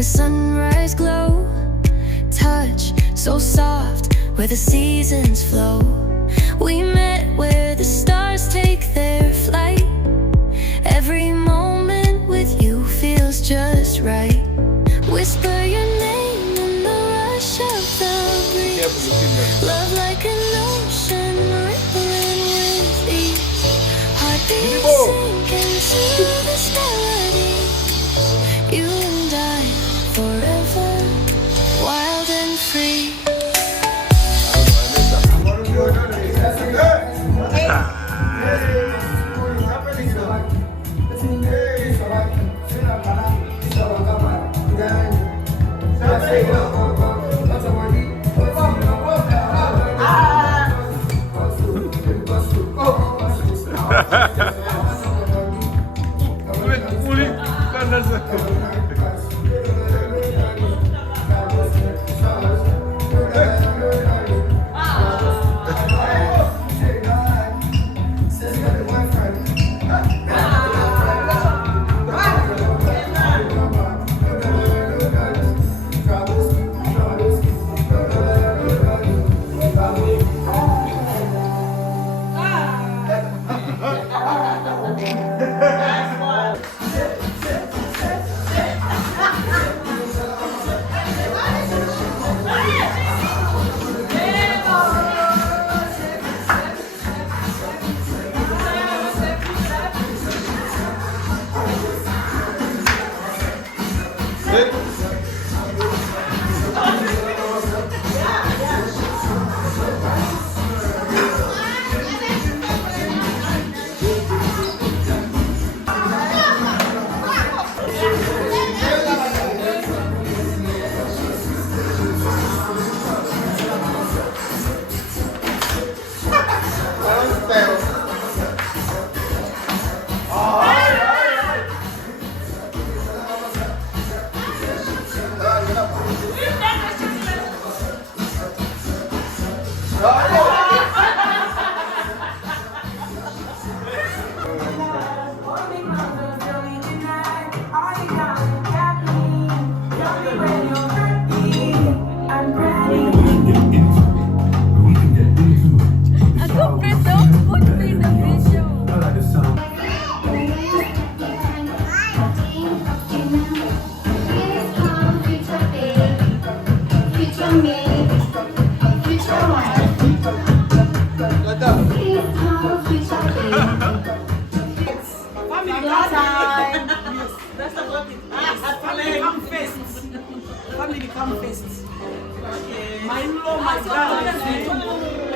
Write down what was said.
a sunrise glow. Touch so soft where the seasons flow. We met where the stars take their flight. Every moment with you feels just right. Whisper your name in the rush of the breeze. Love like an ocean rippling with ease. Heartbeat sink into this melody. You and I forever, wild and free. Family become first. My in-law, my dad.